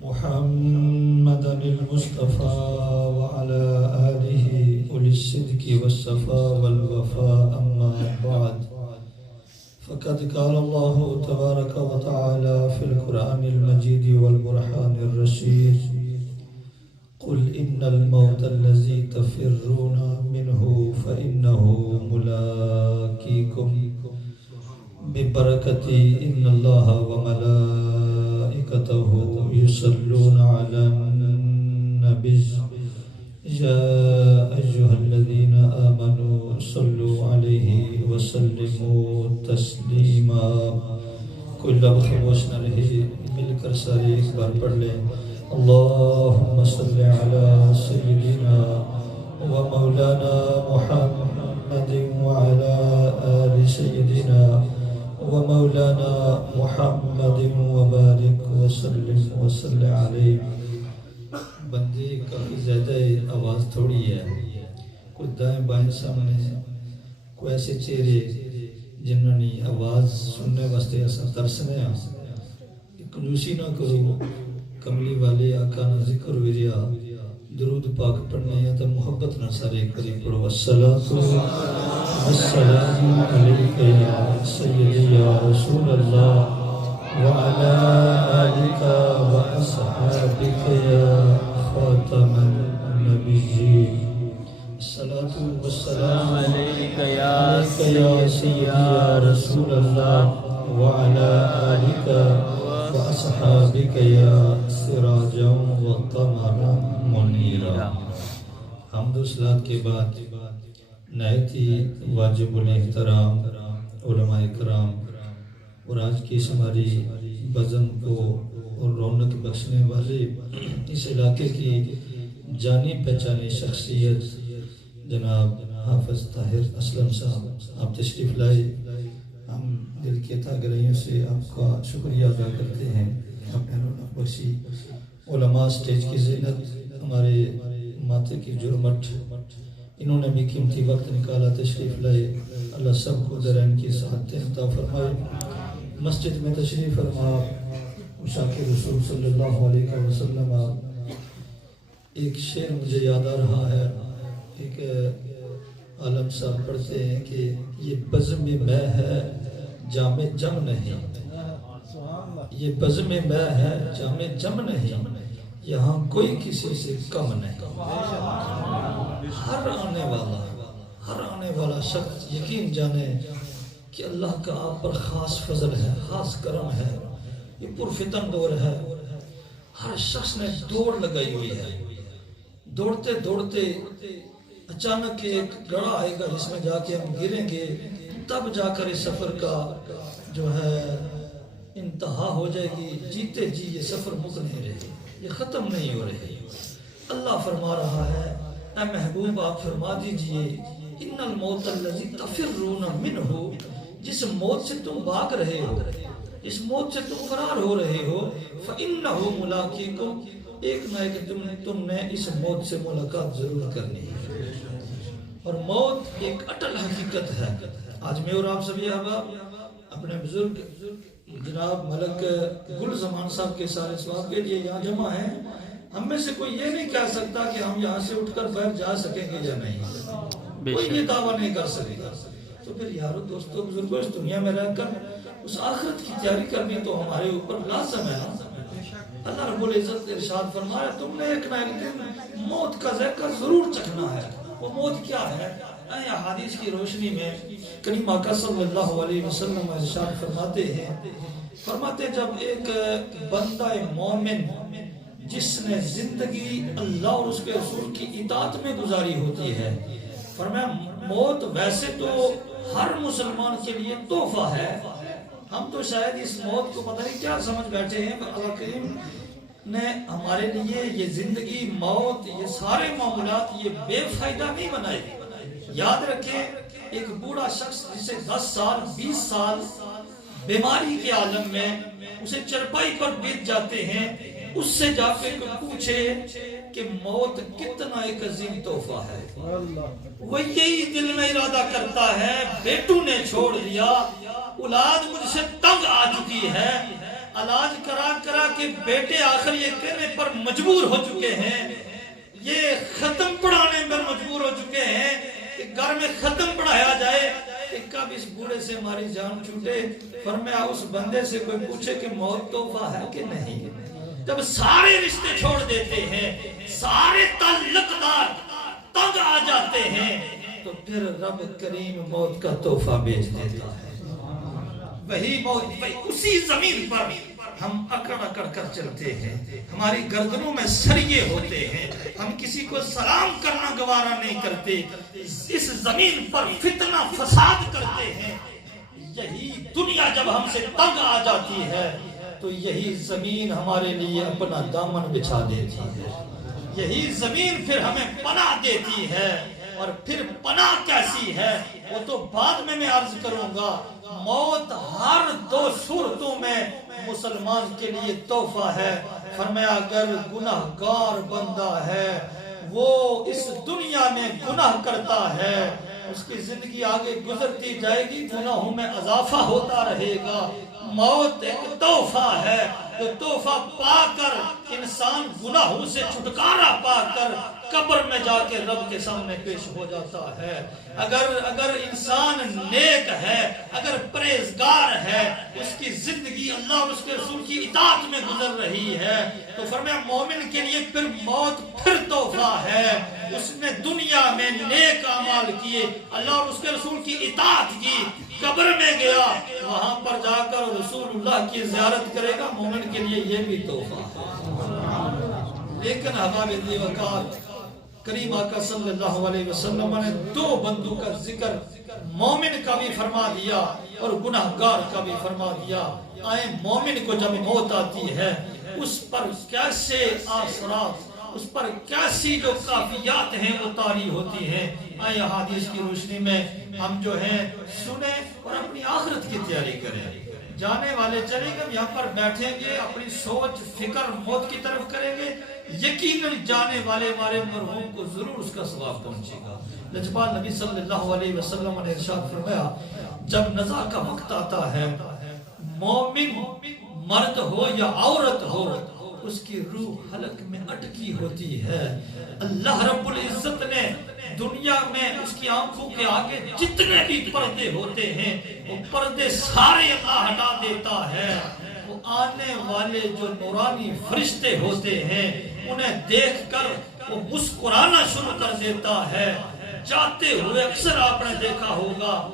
محمدا المصطفى وعلى آله أولي الصدق والصفاء والوفاء أما بعد فقد قال الله تبارك وتعالى في القرآن المجيد والبرهان الرشيد قل إن الموت الذي تفرون منه فإنه ملاقيكم ببركتي إن الله وملائكته يصلون على النبي يا أيها الذين آمنوا صلوا عليه وسلموا تسلیما. کوئی لب خاموش نہ رہے، مل کر سارے ایک بار پڑھ لیں. اللہم صلی علی سیدنا و مولانا محمد وعلی آل سیدنا و مولانا محمد وبارک وسلم وصلی علیہ. بندے کافی زیادہ آواز تھوڑی ہے، کوئی دائیں بائیں سامنے کوئی ایسے چہرے جنہوں نے آواز سننے واسطے ایسا ترسنے ہیں. کنجوسی نہ کرو، کملی والے آقا نہ ذکر وریا درود پاک پڑھنے ہیں تو محبت نہ سارے قریب پڑھو. السلام علیکہ یا سیدی یا رسول اللہ وعلا آلک و اصحابک یا خاتم النبیین. الصلاة والسلام علیکہ یا سیدی یا رسول اللہ وعلا آلک و اصحابک یا سراجا و قمرا منیرا. حمد و صلات کے بعد نہایت ہی واجب الاحترام علماء کرام اور آج کی اس ہماری بزم کو اور رونق بخشنے والے اس علاقے کی جانی پہچانی شخصیت جناب حافظ طاہر اسلم صاحب، آپ تشریف لائے. ہم دل کے تاگرائیوں سے آپ کا شکریہ ادا کرتے ہیں. آپ نے رونق بخشی. علماء سٹیج کی زینت، ہمارے ماتھے کی جرمٹ، انہوں نے بھی قیمتی وقت نکالا، تشریف لائے. اللہ سب کو درین کی صحت عطا فرمائے. مسجد میں تشریف فرما مشاکر رسول صلی اللہ علیہ وسلم. ایک شعر مجھے یاد آ رہا ہے، ایک عالم صاحب پڑھتے ہیں کہ یہ بزم میں ہے جام جم نہیں، یہ بزم میں ہے جام جم نہیں، یہاں کوئی کسی سے کم نہیں. ہر آنے والا شخص یقین جانے کہ اللہ کا آپ پر خاص فضل ہے، خاص کرم ہے. یہ پرفتن دور ہے، ہر شخص نے دوڑ لگائی ہوئی ہے. دوڑتے دوڑتے اچانک ایک گڑھا آئے گا جس میں جا کے ہم گریں گے، تب جا کر اس سفر کا جو ہے انتہا ہو جائے گی. جیتے جی یہ سفر مک نہیں رہے، یہ ختم نہیں ہو رہے. اللہ فرما رہا ہے اے محبوب آپ فرما دیجئے ان الموت الذی تفرون منہ، جس موت سے تم بھاگ رہے ہو، جس موت سے تم فرار ہو رہے ہو، فإنہ ملاقیکم، ایک نہ ایک دن تم نے اس موت سے ملاقات ضرور کرنی ہے. اور موت ایک اٹل حقیقت ہے. آج میں اور آپ سبھی احباب اپنے بزرگ جناب ملک گل زمان صاحب کے سارے ثواب کے لیے یہاں جمع ہیں. ہم میں سے کوئی یہ نہیں کہہ سکتا کہ ہم یہاں سے اٹھ کر باہر جا سکیں گے یا نہیں، کوئی یہ دعویٰ نہیں کر سکے گا. تو پھر یارو دوستو بزرگوں اس دنیا میں رہ کر اس آخرت کی تیاری کرنی تو ہمارے اوپر لازم ہے. اللہ رب العزت نے ارشاد فرمایا تم نے ایک نہ ایک دن موت کا ذائقہ ضرور چکھنا ہے. وہ موت کیا ہے؟ اے حدیث کی روشنی میں کریم آقا صلی اللہ علیہ وسلم ارشاد فرماتے ہیں، فرماتے جب ایک بندہ مومن جس نے زندگی اللہ اور اس کے رسول کی اطاعت میں گزاری ہوتی ہے، فرمایا موت ویسے تو ہر مسلمان کے لیے تحفہ ہے. ہم تو شاید اس موت کو پتہ نہیں کیا سمجھ بیٹھے ہیں، پر اللہ کریم نے ہمارے لیے یہ زندگی، موت، یہ سارے معاملات یہ بے فائدہ نہیں بنائے. یاد رکھیں ایک بوڑھا شخص جسے 10 سال 20 سال بیماری کے عالم میں اسے چرپائی پر بیت جاتے ہیں، اس سے جا کے پوچھے کہ موت کتنا ایک عظیم تحفہ ہے. وہ یہی دل میں ارادہ کرتا ہے، بیٹوں نے چھوڑ دیا، اولاد مجھ سے تنگ آ چکی ہے، علاج کرا کے بیٹے آخر یہ کہنے پر مجبور ہو چکے ہیں، یہ ختم پڑھانے پر مجبور ہو چکے ہیں کہ گھر میں ختم پڑھایا جائے کہ کب اس بوڑھے سے ہماری جان چھوٹے۔ فرمایا اس بندے سے کوئی پوچھے کہ موت تحفہ ہے کہ نہیں۔ جب سارے رشتے چھوڑ دیتے ہیں، سارے تعلق دار تنگ آ جاتے ہیں، تو پھر رب کریم موت کا تحفہ بیچ دیتا ہے۔ وہی موت، اسی زمین پر ہم اکڑ اکڑ کر چلتے ہیں، ہماری گردنوں میں سریے ہوتے ہیں، ہم کسی کو سلام کرنا گوارا نہیں کرتے، اس زمین پر فتنہ فساد کرتے ہیں۔ یہی دنیا جب ہم سے تنگ آ جاتی ہے تو یہی زمین ہمارے لیے اپنا دامن بچھا دیتی ہے، یہی زمین پھر ہمیں پناہ دیتی ہے۔ اور پھر پناہ کیسی ہے وہ تو بعد میں عرض کروں گا۔ موت ہر دو صورتوں میں مسلمان کے لیے تحفہ ہے۔ فرمایا اگر گناہگار بندہ ہے، وہ اس دنیا میں گناہ کرتا ہے، اس کی زندگی آگے گزرتی جائے گی، گناہوں میں اضافہ ہوتا رہے گا۔ موت ایک تحفہ ہے، جو تحفہ پا کر انسان گناہوں سے چھٹکارا پا کر قبر میں جا کے رب کے سامنے پیش ہو جاتا ہے۔ اگر انسان نیک ہے، اگر پرہیزگار ہے، اس کی زندگی اللہ اور اس کے رسول کی اطاعت میں گزر رہی ہے، تو فرمایا مومن کے لیے پھر موت پھر تحفہ ہے۔ اس نے دنیا میں نیک اعمال کیے، اللہ اور اس کے رسول کی اطاعت کی، قبر میں گیا، وہاں پر جا کر رسول اللہ کی زیارت کرے گا، مومن کے لیے یہ بھی تحفہ ہے۔ لیکن احباب دی وقار کریم آقا صلی اللہ علیہ وسلم نے دو بندوں کا ذکر مومن کا بھی فرما دیا اور گناہگار کا بھی فرما دیا۔ آئے مومن کو جب موت آتی ہے اس پر کیسے آثرات، اس پر کیسی جو کافیات ہیں وہ طاری ہوتی ہیں، آئے حدیث کی روشنی میں ہم جو ہیں سنیں اور اپنی آخرت کی تیاری کریں۔ جانے والے چلیں گے، یہاں پر بیٹھیں گے، اپنی سوچ فکر موت کی طرف کریں گے، یقیناً جانے والے ہمارے مرحوم کو ضرور اس کا ثواب پہنچے گا۔ لجپال نبی صلی اللہ علیہ وسلم نے ارشاد فرمایا جب نزا کا وقت آتا ہے، مومن مرد ہو یا عورت ہو، اس کی روح حلق میں اٹکی ہوتی ہے۔ اللہ رب العزت نے دنیا میں اس کی آنکھوں کے آگے جتنے بھی پردے ہوتے ہیں وہ پردے سارے اللہ ہٹا دیتا ہے۔ وہ آنے والے جو نورانی فرشتے ہوتے ہیں انہیں دیکھ کر وہ مسکرانا شروع کر دیتا ہے۔ جاتے ہوئے اکثر آپ نے دیکھا ہوگا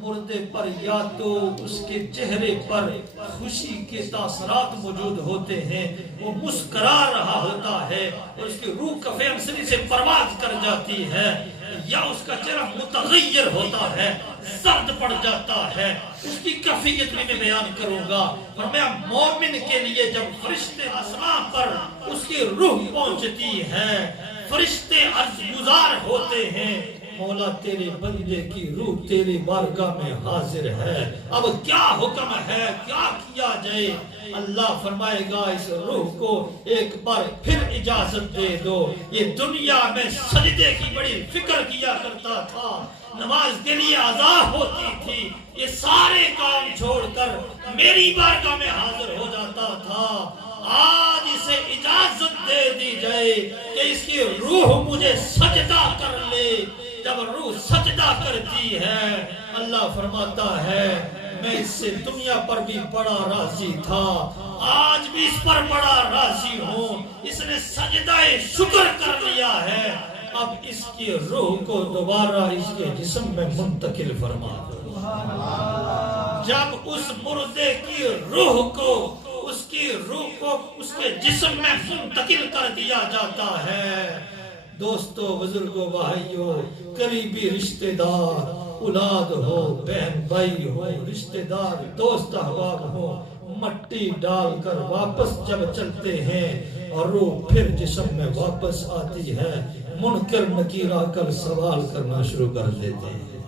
مردے پر یا تو اس کے چہرے پر خوشی کے تاثرات موجود ہوتے ہیں، وہ مسکرا رہا ہوتا ہے اور اس کی روح کفِ انصری سے پرواز کر جاتی ہے، یا اس کا چہرہ متغیر ہوتا ہے، زرد پڑ جاتا ہے۔ اس کی کیفیت بھی میں بیان کروں گا۔ فرمایا مومن کے لیے جب فرشتے آسمان پر اس کی روح پہنچتی ہے، فرشتے عرض گزار ہوتے ہیں، مولا تیرے بندے کی روح تیری بارگاہ میں حاضر ہے، اب کیا حکم ہے، کیا کیا جائے؟ اللہ فرمائے گا اس روح کو ایک بار پھر اجازت دے دو۔ یہ دنیا میں سجدے کی بڑی فکر کیا کرتا تھا، نماز کے لیے آزاد ہوتی تھی، یہ سارے کام چھوڑ کر میری بارگاہ میں حاضر ہو جاتا تھا۔ آج اسے اجازت دے دی جائے کہ اس کی روح مجھے سجدہ کر لے۔ جب روح سجدہ کرتی ہے اللہ فرماتا ہے میں اس سے دنیا پر بھی بڑا راضی تھا، آج بھی اس پر بڑا راضی ہوں، اس نے سجدہ شکر کر لیا ہے، اب اس کی روح کو دوبارہ اس کے جسم میں منتقل فرما دو۔ جب اس مردے کی روح کو اس کے جسم میں منتقل کر دیا جاتا ہے، دوستو بزرگوں بھائیوں قریبی رشتہ دار اولاد ہو بہن بھائی ہو رشتہ دار دوست احباب ہو مٹی ڈال کر واپس جب چلتے ہیں اور روح پھر جسم میں واپس آتی ہے، منکر نکیر آ کر سوال کرنا شروع کر دیتے ہیں۔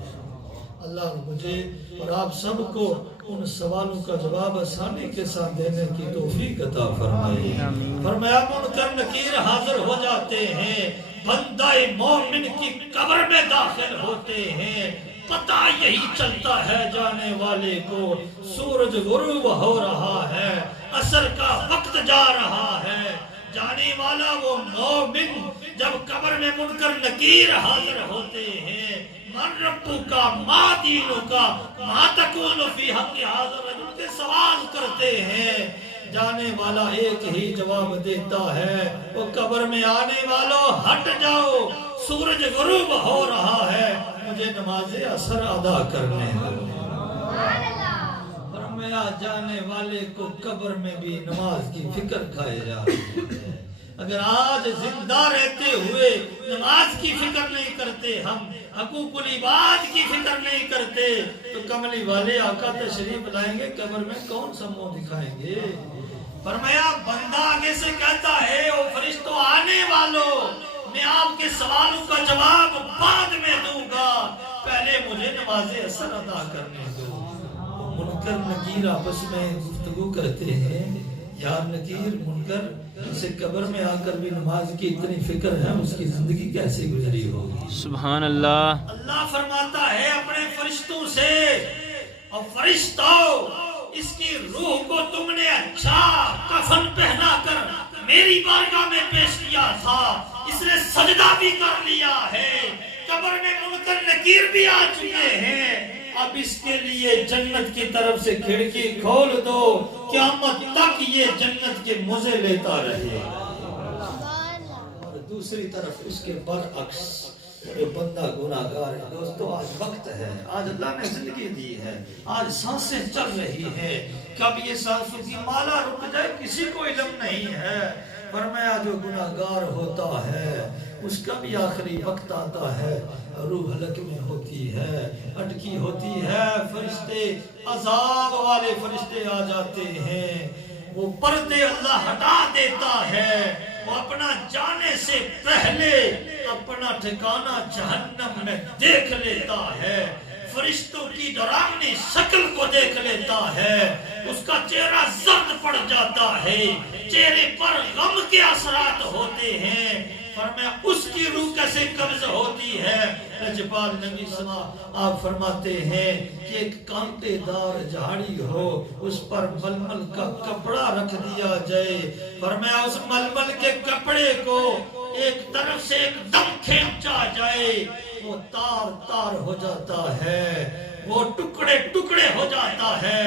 اللہ مجھے اور آپ سب کو ان سوالوں کا جواب آسانی کے ساتھ دینے کی توفیق عطا فرمائے۔ فرمایا منکر نکیر حاضر ہو جاتے ہیں، بندہ مومن کی قبر میں داخل ہوتے ہیں، پتہ یہی چلتا ہے جانے والے کو، سورج غروب ہو رہا ہے، عصر کا وقت جا رہا ہے۔ جانے والا وہ مومن جب قبر میں منکر نکیر حاضر ہوتے ہیں، من ربو کا، ما دینو کا، ما تکون فی حق حاضر رجل کے سوال کرتے ہیں، جانے والا ایک ہی جواب دیتا ہے، وہ قبر میں آنے والوں ہٹ جاؤ، سورج غروب ہو رہا ہے، مجھے نماز عصر ادا کرنے دو۔ فرمایا جانے والے کو قبر میں بھی نماز کی فکر کھائے جا رہی ہے۔ اگر آج زندہ رہتے ہوئے نماز کی فکر نہیں کرتے، ہم حقوق العباد کی فکر نہیں کرتے، تو کملی والے آقا تشریف لائیں گے، قبر میں کون سا منہ دکھائیں گے؟ فرمایا بندہ آگے سے کہتا ہے، او فرشتوں آنے والوں، میں آپ کے سوالوں کا جواب بعد میں دوں گا، پہلے مجھے نماز عصر ادا کرنے دو۔ منکر نکیر آپس میں گفتگو کرتے ہیں، یا نکیر منکر اسے قبر میں آ کر بھی نماز کی اتنی فکر ہے، اس کی زندگی کیسے گزری ہوگی؟ سبحان اللہ۔ اللہ فرماتا ہے اپنے فرشتوں سے، اور فرشتوں اس کی روح کو تم نے اچھا کفن پہنا کر میری بارگاہ میں پیش کیا تھا، اس نے سجدہ بھی کر لیا ہے، قبر میں منکر نکیر بھی آ چکے ہیں، اب اس کے لیے جنت کی طرف سے کھڑکی کھول دو، قیامت تک یہ جنت کے مزے لیتا رہے۔ اور دوسری طرف اس کے برعکس جو بندہ گناہگار ہے، دوستو آج وقت ہے، آج اللہ نے زندگی دی ہے، آج سانسیں چل رہی ہیں، کب یہ سانسوں کی مالا رک جائے کسی کو علم نہیں ہے۔ فرمایا جو گناہگار ہوتا ہے اس کا بھی آخری وقت آتا ہے، روح حلق میں ہوتی ہے، اٹکی ہوتی ہے، فرشتے عذاب والے فرشتے آ جاتے ہیں، وہ پردے اللہ ہٹا دیتا ہے، وہ اپنا جانے سے پہلے اپنا ٹھکانہ جہنم میں دیکھ لیتا ہے، فرشتوں کی ڈراؤنی شکل کو دیکھ لیتا ہے، اس کا چہرہ زرد پڑ جاتا ہے، چہرے پر غم کے اثرات ہوتے ہیں۔ فرمایا اس کی روح کیسے قبض ہوتی ہے؟ لجپال نبی سما آپ فرماتے ہیں کہ ایک کانٹے دار جھاڑی ہو، اس پر ململ کا کپڑا رکھ دیا جائے، فرمایا اس ململ کے کپڑے کو ایک طرف سے ایک دم کھینچا جائے، وہ تار تار ہو جاتا ہے، وہ ٹکڑے ٹکڑے ہو جاتا ہے،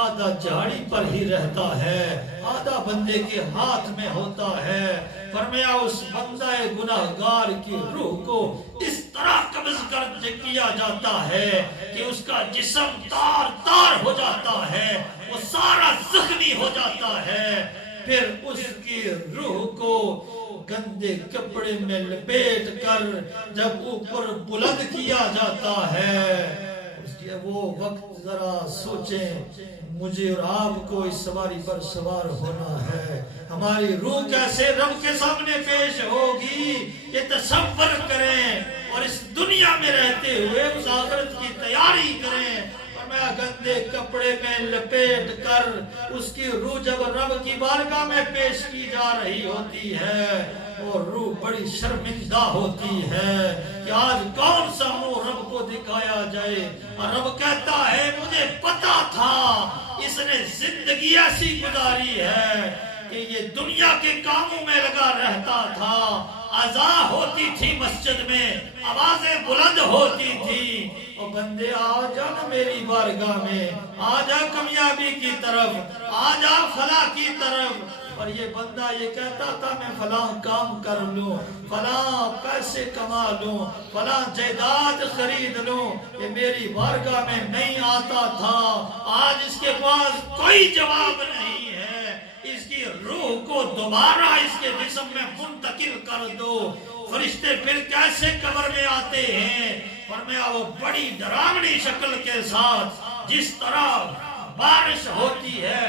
آدھا جھاڑی پر ہی رہتا ہے، آدھا بندے کے ہاتھ میں ہوتا ہے۔ فرمایا اس بندہ گناہگار کی روح کو اس طرح قبض کر کیا جاتا ہے کہ اس کا جسم تار تار ہو جاتا ہے، وہ سارا زخمی ہو جاتا ہے، پھر اس کی روح کو گندے کپڑے میں لپیٹ کر جب اوپر بلند کیا جاتا ہے، وہ وقت ذرا سوچیں، مجھے اور آپ کو اس سواری پر سوار ہونا ہے، ہماری روح کیسے رب کے سامنے پیش ہوگی یہ تصور کریں، اور اس دنیا میں رہتے ہوئے اس آخرت کی تیاری کریں۔ اور میں گندے کپڑے میں لپیٹ کر اس کی روح جب رب کی بارگاہ میں پیش کی جا رہی ہوتی ہے، اور روح بڑی شرمندہ ہوتی ہے کہ آج کون سا منہ رب کو دکھایا جائے، اور رب کہتا ہے مجھے پتا تھا اس نے زندگی ایسی گزاری ہے کہ یہ دنیا کے کاموں میں لگا رہتا تھا، اذان ہوتی تھی مسجد میں، آوازیں بلند ہوتی تھی، اور بندے آ جا نا میری بارگاہ میں، آ جا کامیابی کی طرف، آ جا فلاح کی طرف، اور یہ بندہ یہ کہتا تھا میں فلاں کام کر لوں، فلاں پیسے کما لوں، فلاں جائیداد خرید لوں، یہ میری بارگاہ میں نہیں آتا تھا، آج اس کے پاس کوئی جواب نہیں ہے، اس کی روح کو دوبارہ اس کے جسم میں منتقل کر دو۔ فرشتے پھر کیسے قبر میں آتے ہیں؟ فرمایا وہ بڑی ڈراؤنی شکل کے ساتھ، جس طرح بارش ہوتی ہے،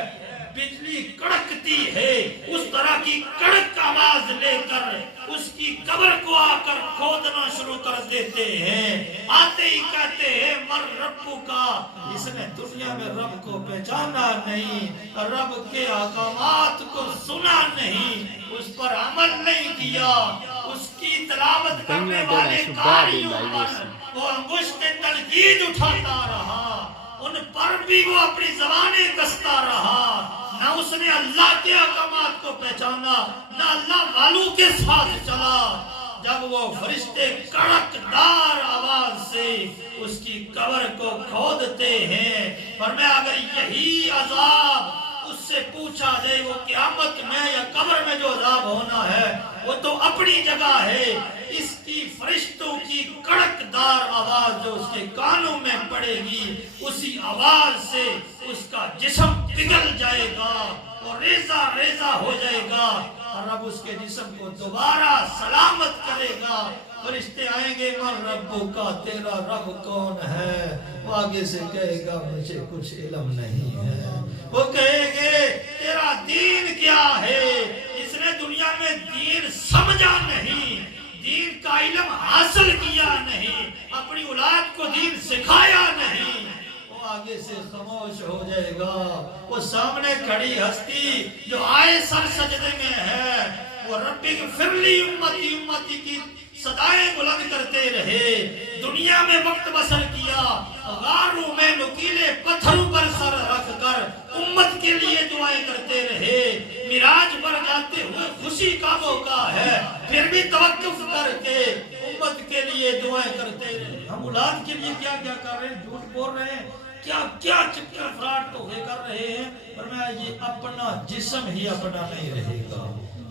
بجلی کڑکتی ہے، اس طرح کی کڑک آواز لے کر اس کی قبر کو آ کر کھودنا شروع کر دیتے ہیں، آتے ہی کہتے ہیں مر ربو کا، اس نے دنیا میں رب کو پہچانا نہیں، رب کے احکامات کو سنا نہیں، اس پر عمل نہیں کیا، اس کی تلاوت کرنے والے قاریوں پر وہ انگشت تنقید اٹھاتا رہا، ان پر بھی وہ اپنی زبانیں کستا رہا، نہ اس نے اللہ کے احکامات کو پہچانا، نہ اللہ والوں کے ساتھ چلا۔ جب وہ فرشتے کڑکدار آواز سے اس کی قبر کو کھودتے ہیں، فرمایا اگر یہی عذاب اس سے پوچھا جائے وہ قیامت میں یا قبر میں جو عذاب ہونا ہے وہ تو اپنی جگہ ہے، اس کی فرشتوں کی کڑکدار آواز جو اس کے کانوں میں پڑے گی، اسی آواز سے اس کا جسم پگھل جائے گا اور ریزہ ریزہ ہو جائے گا، اور رب اس کے جسم کو دوبارہ سلامت کرے گا۔ فرشتے آئیں گے، من ربو کا، تیرا رب کون ہے؟ وہ آگے سے کہے گا مجھے کچھ علم نہیں ہے۔ وہ کہے گے تیرا دین کیا ہے؟ اس نے دنیا میں دین سمجھا نہیں، دین کا علم حاصل کیا نہیں، اپنی اولاد کو دین سکھایا نہیں۔ وہ آگے سے خاموش ہو جائے گا۔ وہ سامنے کھڑی ہستی جو آئے سر سجدے میں ہے، وہ ربی اغفر لی امتی امتی کی صدائیں بلند کرتے رہے، دنیا میں وقت بسر کیا، غاروں میں نکیلے پتھروں پر سر رکھ کر امت کے لیے دعائیں کرتے رہے، معراج پر جاتے ہوئے خوشی کا موقع ہے، پھر بھی توقف کر کے امت کے لیے دعائیں کرتے رہے۔ ہم اولاد کے لیے کیا کیا کر رہے ہیں، جھوٹ بول رہے ہیں، کیا کیا چکر فراڈ تو کر رہے ہیں، فرمایا یہ اپنا جسم ہی اپنا نہیں رہے گا،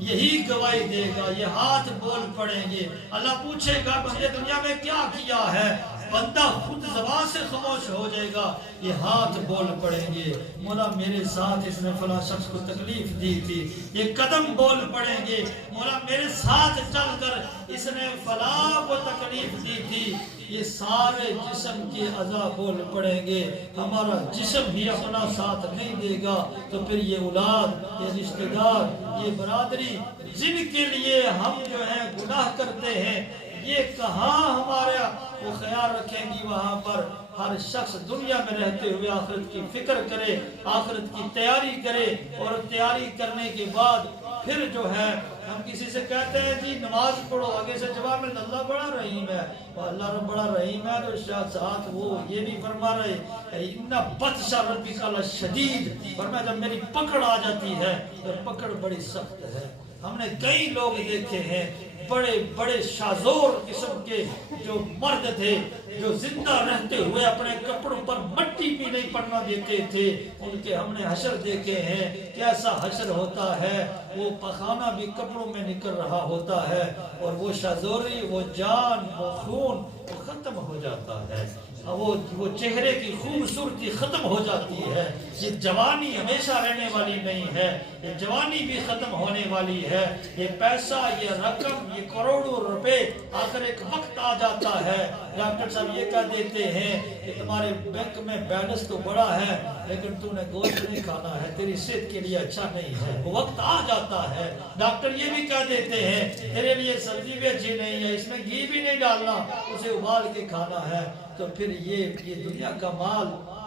یہی گواہی دے گا، یہ ہاتھ بول پڑیں گے۔ اللہ پوچھے گا بندے دنیا میں کیا کیا ہے، بندہ خود زبان سے خاموش ہو جائے گا، یہ ہاتھ بول پڑیں گے، مولا میرے ساتھ اس نے فلاں شخص کو تکلیف دی تھی، یہ قدم بول پڑیں گے، مولا میرے ساتھ چل کر اس نے فلاں کو تکلیف دی تھی، یہ سارے جسم کے اعضاء بول پڑیں گے۔ ہمارا جسم ہی اپنا ساتھ نہیں دے گا تو پھر یہ اولاد، یہ رشتہ دار، یہ برادری جن کے لیے ہم جو ہے گناہ کرتے ہیں، یہ کہاں ہمارا وہ خیال رکھیں گی؟ وہاں پر ہر شخص دنیا میں رہتے ہوئے آخرت کی فکر کرے، آخرت کی تیاری کرے، اور تیاری کرنے کے بعد پھر جو ہے ہم کسی سے کہتے ہیں جی نماز پڑھو، آگے سے جواب میں اللہ بڑا رحیم ہے، اور اللہ رب بڑا رحیم ہے تو شاید ساتھ وہ یہ بھی فرما رہے اِنَّ بَطْشَ رَبِّكَ لَشَدِيدٌ، فرمایا جب میری پکڑ آ جاتی ہے تو پکڑ بڑی سخت ہے۔ ہم نے کئی لوگ دیکھے ہیں بڑے بڑے شازور قسم کے جو مرد تھے، جو زندہ رہتے ہوئے اپنے کپڑوں پر مٹی بھی نہیں پڑنا دیتے تھے، ان کے ہم نے حشر دیکھے ہیں، کیسا حشر ہوتا ہے، وہ پخانہ بھی کپڑوں میں نکل رہا ہوتا ہے، اور وہ شازوری، وہ جان، وہ خون وہ ختم ہو جاتا ہے، وہ چہرے کی خوبصورتی ختم ہو جاتی ہے۔ یہ جوانی ہمیشہ رہنے والی نہیں ہے، یہ جوانی بھی ختم ہونے والی ہے، یہ پیسہ، یہ رقم، یہ کروڑوں روپے آخر ایک وقت آ جاتا ہے، ڈاکٹر صاحب یہ کہہ دیتے ہیں کہ تمہارے بینک میں بیلنس تو بڑا ہے لیکن تو نے گوشت نہیں کھانا ہے، تیری صحت کے لیے اچھا نہیں ہے، وہ وقت آ جاتا ہے۔ ڈاکٹر یہ بھی کہہ دیتے ہیں تیرے لیے سبزی بھی اچھی نہیں ہے، اس میں گھی بھی نہیں ڈالنا، اسے ابال کے کھانا ہے، تو پھر یہ دنیا کا مال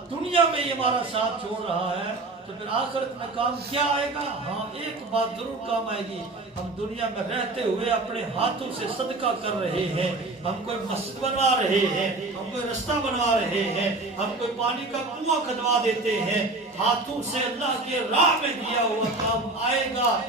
دنیا میں یہ ہمارا ساتھ چھوڑ رہا ہے، تو پھر آخرت میں کام کیا آئے گا؟ ہاں ایک بات ضرور کام آئے گی، ہم دنیا میں رہتے ہوئے اپنے ہاتھوں سے صدقہ کر رہے ہیں، ہم کوئی مسجد بنوا رہے ہیں، ہم کوئی رستہ بنوا رہے ہیں، ہم کوئی پانی کا کنواں کھدوا دیتے ہیں، ہاتھوں سے اللہ کے راہ میں دیا ہوا کام آئے گا۔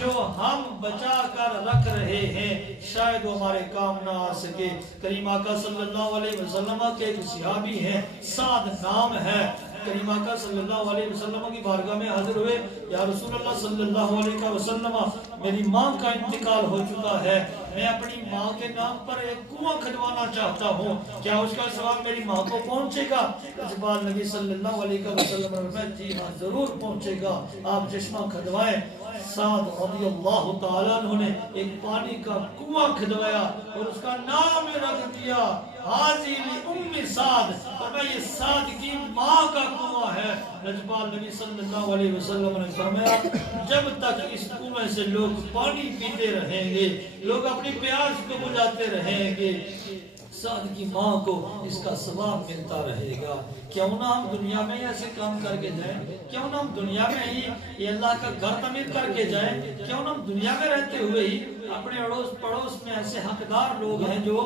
جو ہم بچا کر رکھ رہے ہیں شاید وہ ہمارے کام نہ آ سکے۔ کریم آقا صلی اللہ علیہ وسلم کے ایک صحابی ہیں، سعد نام ہے، کریم آقا صلی اللہ علیہ وسلم کی بارگاہ میں حاضر ہوئے، یا رسول اللہ صلی اللہ علیہ وسلم میری ماں کا انتقال ہو چکا ہے، میں اپنی ماں کے نام پر ایک کنواں کھدوانا چاہتا ہوں، کیا اس کا ثواب میری ماں کو پہنچے گا؟ جبال نبی صلی اللہ علیہ وسلم نے جی ہاں ضرور پہنچے گا، آپ چشمہ کھدوائیں۔ سعد رضی اللہ تعالیٰ عنہ نے ایک پانی کا کنواں کھدوایا اور اس کا نام رکھ دیا حاضی ام سعد، فرمایا یہ سعد کی ماں کا کنواں ہے۔ رجبال نبی صلی اللہ علیہ وسلم نے فرمایا جب تک اس کنویں سے لوگ پانی پیتے رہیں گے، لوگ اپنی پیاس کو بجھاتے رہیں گے، سعد کی ماں کو اس کا ثواب ملتا رہے گا. کیوں نہ ہم دنیا میں ایسے کام کر کے جائیں, کیوں نہ ہم دنیا میں ہی یہ اللہ کا گھر تعمیر کر کے جائیں, کیوں نہ ہم دنیا میں رہتے ہوئے ہی اپنے اڑوس پڑوس میں ایسے حقدار لوگ ہیں جو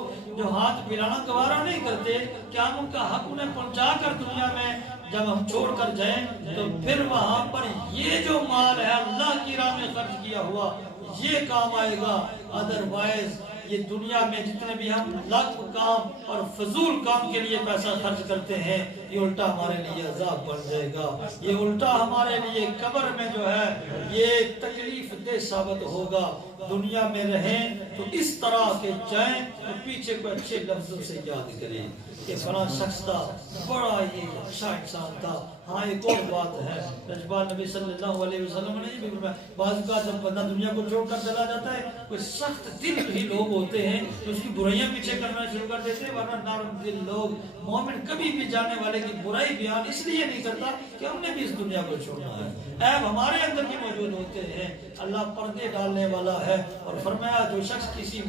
ہاتھ پھیلانا گوارا نہیں کرتے, کیا ہم ان کا حق انہیں پہنچا کر دنیا میں جب ہم چھوڑ کر جائیں تو پھر وہاں پر یہ جو مال ہے اللہ کی راہ میں خرچ کیا ہوا یہ کام آئے گا. ادروائز یہ دنیا میں جتنے بھی ہم لغو کام اور فضول کام کے لیے پیسہ خرچ کرتے ہیں یہ الٹا ہمارے لیے عذاب بن جائے گا, یہ الٹا ہمارے لیے قبر میں جو ہے یہ تکلیف دہ ثابت ہوگا. دنیا میں رہیں تو اس طرح کے جائیں تو پیچھے کو اچھے لفظوں سے یاد کریں کہ فلاں شخص تھا, بڑا ہی اچھا انسان تھا. ہاں ایک اور بات ہے, رجبان نبی صلی اللہ علیہ وسلم نے بھی فرمایا بعض کا جب بندہ دنیا کو چھوڑ کر چلا جاتا ہے کوئی سخت دل ہی لوگ ہوتے ہیں تو اس کی برائیاں پیچھے کرنا شروع کر دیتے ہیں, ورنہ نرم دل لوگ مومن کبھی بھی جانے والے کی برائی بیان اس لیے نہیں کرتا کہ ہم نے بھی اس دنیا کو چھوڑنا ہے. عیب ہمارے اندر بھی موجود ہوتے ہیں, اللہ پردے ڈالنے والا ہے اور فرمایا جو شخص کسی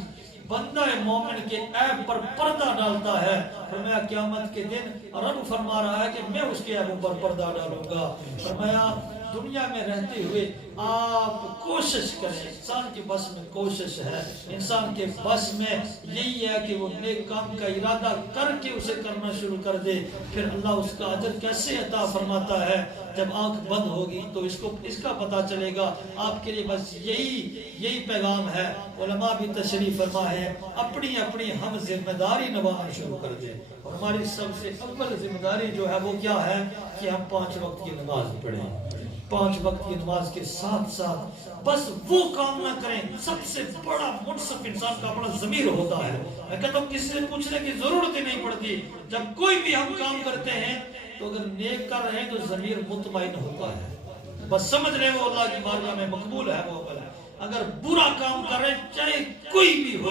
بندہ مومن کے عیب پر پردہ ڈالتا ہے فرمایا قیامت کے دن رب فرما رہا ہے کہ میں اس کے عیبوں پر پردہ ڈالوں گا. فرمایا دنیا میں رہتے ہوئے آپ کوشش کریں, انسان کے بس میں کوشش ہے, انسان کے بس میں یہی ہے کہ وہ نیک کام کا ارادہ کر کے اسے کرنا شروع کر دے, پھر اللہ اس کا اجر کیسے عطا فرماتا ہے جب آنکھ بند ہوگی تو اس کا پتہ چلے گا. آپ کے لیے بس یہی پیغام ہے. علماء بھی تشریف فرما ہے اپنی اپنی ہم ذمہ داری نبھانا شروع کر دیں, اور ہماری سب سے اول ذمہ داری جو ہے وہ کیا ہے کہ ہم 5 وقت کی نماز پڑھیں. 5 وقت کی نماز کے ساتھ ساتھ بس وہ کام نہ کریں. سب سے بڑا منصف انسان کا اپنا ضمیر ہوتا ہے. میں کہتا ہوں کسی سے پوچھنے کی ضرورت ہی نہیں پڑتی, جب کوئی بھی ہم کام کرتے ہیں تو اگر نیک کر رہے ہیں تو ضمیر مطمئن ہوتا ہے, بس سمجھ رہے وہ اللہ کی بارگاہ میں مقبول ہے وہ عمل ہے. اگر برا کام کر رہے ہیں چاہے کوئی بھی ہو,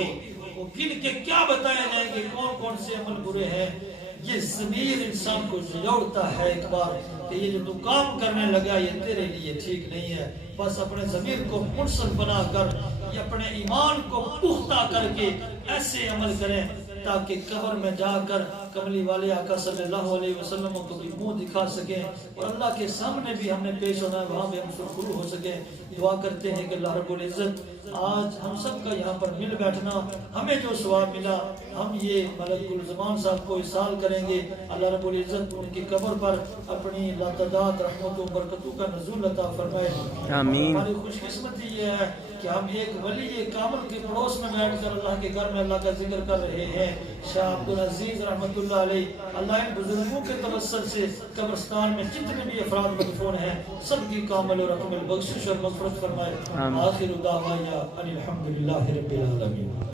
وہ گن کے کیا بتایا جائیں کہ کون کون سے عمل برے ہیں, یہ ضمیر انسان کو جوڑتا ہے ایک بار کہ یہ جو تو کام کرنے لگا یہ تیرے لیے ٹھیک نہیں ہے. بس اپنے ضمیر کو منصف بنا کر یہ اپنے ایمان کو پختہ کر کے ایسے عمل کریں تاکہ قبر میں جا کر کملی والے آقا صلی اللہ علیہ وسلم کو بھی منہ دکھا سکیں اور اللہ کے سامنے بھی ہم نے پیش ہونا ہے, وہاں بھی ہم سرخرو ہو سکیں. دعا کرتے ہیں کہ اللہ رب العزت آج ہم سب کا یہاں پر مل بیٹھنا, ہمیں جو ثواب ملا ہم یہ ملک الزمان صاحب کو احسان کریں گے. اللہ رب العزت ان کی قبر پر اپنی لاتعداد رحمتوں برکتوں کا نزول عطا فرمائے. آمین. ہماری خوش قسمتی یہ ہے کہ ہم ایک ولی کامل کے پڑوس میں بیٹھ کر اللہ کے گھر میں اللہ کا ذکر کر رہے ہیں. شاہ عبدالعزیز رحمت اللہ علیہ, اللہ ان بزرگوں کے توسل سے قبرستان میں جتنے بھی افراد مدفون ہیں سب کی کامل اور اکمل بخشش اور مغفرت فرمائے. آخر دعوانا ان الحمدللہ رب العالمین.